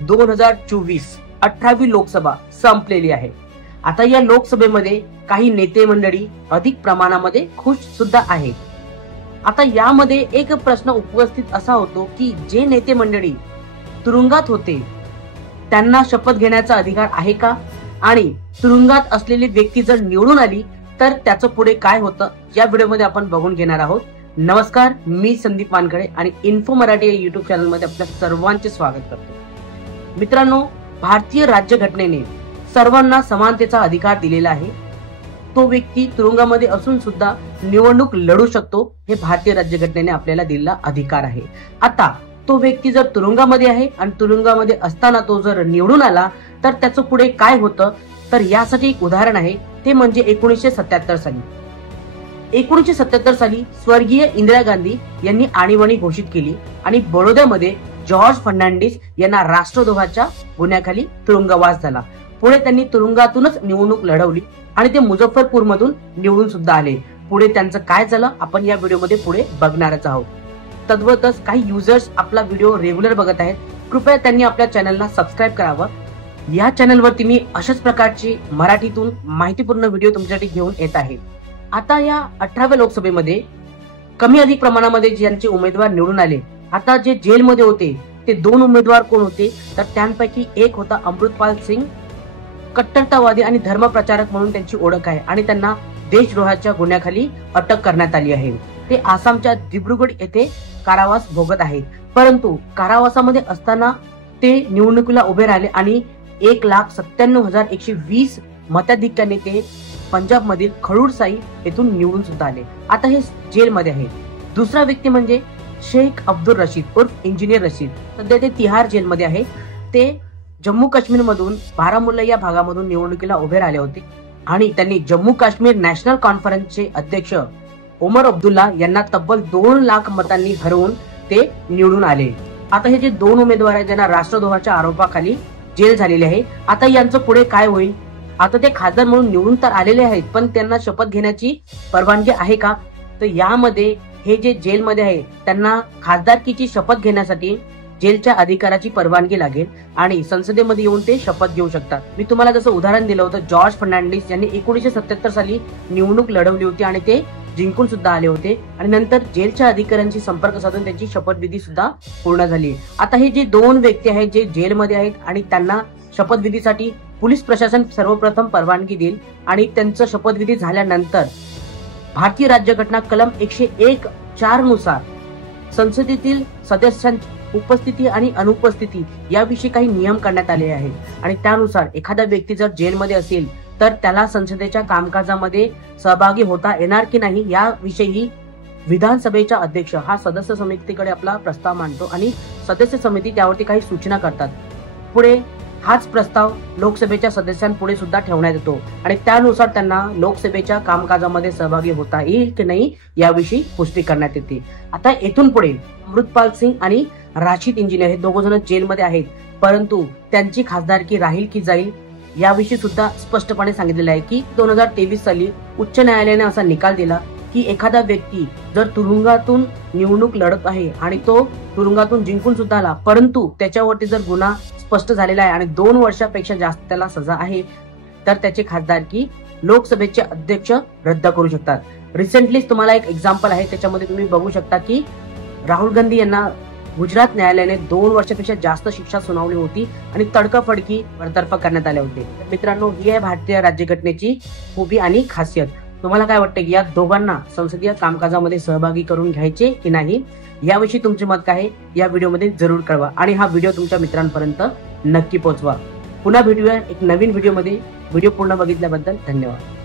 2024 18वी लोकसभा संपलेली आहे। आता या लोकसभेमध्ये काही नेते मंडळी अधिक प्रमाणामध्ये खुश सुद्धा आहेत। आता यामध्ये एक प्रश्न उपस्थित असा होतो की जे नेते मंडळी तुरुंगात होते त्यांना शपथ घेण्याचा अधिकार आहे का, आणि तुरुंगात असलेली व्यक्ती जर निवडून आली तर त्याचं पुढे काय होतं या व्हिडिओमध्ये आपण बघून घेणार आहोत। नमस्कार, मी संदीप वानखडे आणि इन्फो मराठी या युट्यूब चॅनल मध्ये आपल्या सर्वांचे स्वागत करतो। मित्रांनो, भारतीय राज्यघटनेने सर्वांना समानतेचा अधिकार दिलेला आहे। तो व्यक्ती तुरुंगामध्ये असून सुद्धा निवडणूक लढू शकतो, हे भारतीय राज्यघटनेने आपल्याला दिलेला अधिकार आहे। आता तो व्यक्ती जर तुरुंगामध्ये आहे आणि तुरुंगामध्ये असताना तो जर निवडून आला तर त्याचं पुढे काय होतं, तर यासाठी एक उदाहरण आहे, ते म्हणजे 1977 साली। 1977 साली स्वर्गीय इंदिरा गांधी यांनी आणीबाणी घोषित केली आणि बडोद्यामध्ये जॉर्ज फर्नांडिस यांना राष्ट्रद्रोहाच्या गुन्ह्याखाली तुरुंगवास झाला। पुढे त्यांनी तुरुंगातूनच निवडणूक लढवली आणि ते मुझफ्फरपूर मधून निवडून सुद्धा आले। पुढे त्यांचं काय झालं आपण या व्हिडिओमध्ये पुढे बघणारच आहोत। तद्वतच काही युजर्स आपला व्हिडिओ रेग्युलर बघत आहेत, कृपया त्यांनी आपल्या चॅनलला सबस्क्राईब करावं। या चॅनलवरती मी अशाच प्रकारची मराठीतून माहितीपूर्ण व्हिडिओ तुमच्यासाठी घेऊन येत आहे। आता या 18व्या लोकसभेमध्ये कमी अधिक प्रमाणामध्ये ज्यांचे उमेदवार निवडून आले, आता जे जेलमध्ये होते ते 2 उमेदवार कोण होते, तर त्यांपैकी एक होता अमृतपाल सिंग, कट्टरतावादी आणि धर्मप्रचारक म्हणून त्यांची ओळख आहे आणि त्यांना देशद्रोहाच्या गुन्ह्याखाली अटक करण्यात आली आहे। ते आसामच्या दिब्रुगड येथे कारावास भोगत आहेत, परंतु कारावासामध्ये असताना ते निवडणुकीला उभे राहिले आणि 1,97,120 मताधिक्याने ते पंजाब मधील खडूरसाई येथून निवडून सुद्धा आले। आता हे जेलमध्ये आहे। दुसरा व्यक्ती म्हणजे शेख अब्दुल रशीद उर्फ इंजिनियर रशीद, सध्या ते तिहार जेलमध्ये आहे। ते जम्मू काश्मीर मधून बारामुल्ला या भागामधून निवडणुकीला उभे राहिले होते आणि त्यांनी जम्मू काश्मीर नॅशनल कॉन्फरन्सचे अध्यक्ष ओमर अब्दुल्ला यांना तब्बल 2 लाख मतांनी हरवून ते निवडून आले। आता हे जे 2 उमेदवार आहेत ज्यांना राष्ट्रद्रोहाच्या आरोपाखाली जेल झालेले आहे, आता यांचं पुढे काय होईल? आता ते खासदार म्हणून निवडून तर आलेले आहेत, पण त्यांना शपथ घेण्याची परवानगी आहे का? तर यामध्ये हे जे जेलमध्ये आहे त्यांना खासदारकीची शपथ घेण्यासाठी जेलच्या अधिकाराची परवानगी लागेल आणि संसदेमध्ये येऊन ते शपथ घेऊ शकतात। मी तुम्हाला जसं उदाहरण दिलं होतं, जॉर्ज फर्नांडिस यांनी 1977 साली निवडणूक लढवली होती आणि ते जिंकून सुद्धा आले होते आणि नंतर जेलच्या अधिकाऱ्यांशी संपर्क साधून त्यांची शपथविधी सुद्धा पूर्ण झाली। आता हे जे 2 व्यक्ती आहेत जे जेलमध्ये आहेत आणि त्यांना शपथविधीसाठी पोलीस प्रशासन सर्वप्रथम परवानगी देईल आणि त्यांचं शपथविधी झाल्यानंतर भारतीय राज्यघटना कलम 101(4) नुसार संसदेतील सदस्यांची उपस्थिती आणि अनुपस्थिती याविषयी काही नियम करण्यात आले आहेत आणि त्यानुसार एखादा व्यक्ती जर जेलमध्ये असेल तर त्याला संसदेच्या कामकाजामध्ये सहभागी होता येणार की नाही याविषयी विधानसभेचा अध्यक्ष हा सदस्य समितीकडे आपला प्रस्ताव मांडतो आणि सदस्य समिती त्यावरती काही सूचना करतात। पुढे हाच प्रस्ताव लोकसभेच्या सदस्यांपुढे सुद्धा ठेवण्यात येतो आणि त्यानुसार त्यांना लोकसभेच्या कामकाजामध्ये सहभागी होता येईल की नाही याविषयी पुष्टी करण्यात येते। आता येथून पुढे अमृतपाल सिंग आणि राशीद इंजिनियर हे 2 जण जेलमध्ये आहेत, परंतु त्यांची खासदारकी राहील की जाईल याविषयी सुद्धा स्पष्टपणे सांगितलेलं आहे की 2023 साली उच्च न्यायालयाने असा निकाल दिला की एखादा व्यक्ती जर तुरुंगातून निवडणूक लढत आहे आणि तो तुरुंगातून जिंकून सुद्धा आला, परंतु त्याच्यावरती जर गुन्हा स्पष्ट झालेला आहे आणि 2 वर्षापेक्षा जास्त त्याला सजा आहे, तर त्याची खासदारकी लोकसभेचे अध्यक्ष रद्द करू शकतात। रिसेंटलीच तुम्हाला एक एक्झाम्पल आहे, त्याच्यामध्ये तुम्ही बघू शकता की राहुल गांधी यांना गुजरात न्यायालयाने 2 वर्षापेक्षा जास्त शिक्षा सुनावली होती आणि तडकाफडकी बरतर्फ करण्यात आले होते। मित्रांनो, ही आहे भारतीय राज्यघटनेची खूबी आणि खासियत। तुम्हाला काय वाटतं की या दोघांना संसदीय कामकाजामध्ये सहभागी करून घ्यायचे की नाही याविषयी तुमचे मत काय आहे या व्हिडिओमध्ये जरूर कळवा आणि हा व्हिडिओ तुमच्या मित्रांपर्यंत नक्की पोहोचवा। पुन्हा भेटूया एक नवीन व्हिडिओमध्ये। व्हिडिओ पूर्ण बघितल्याबद्दल धन्यवाद।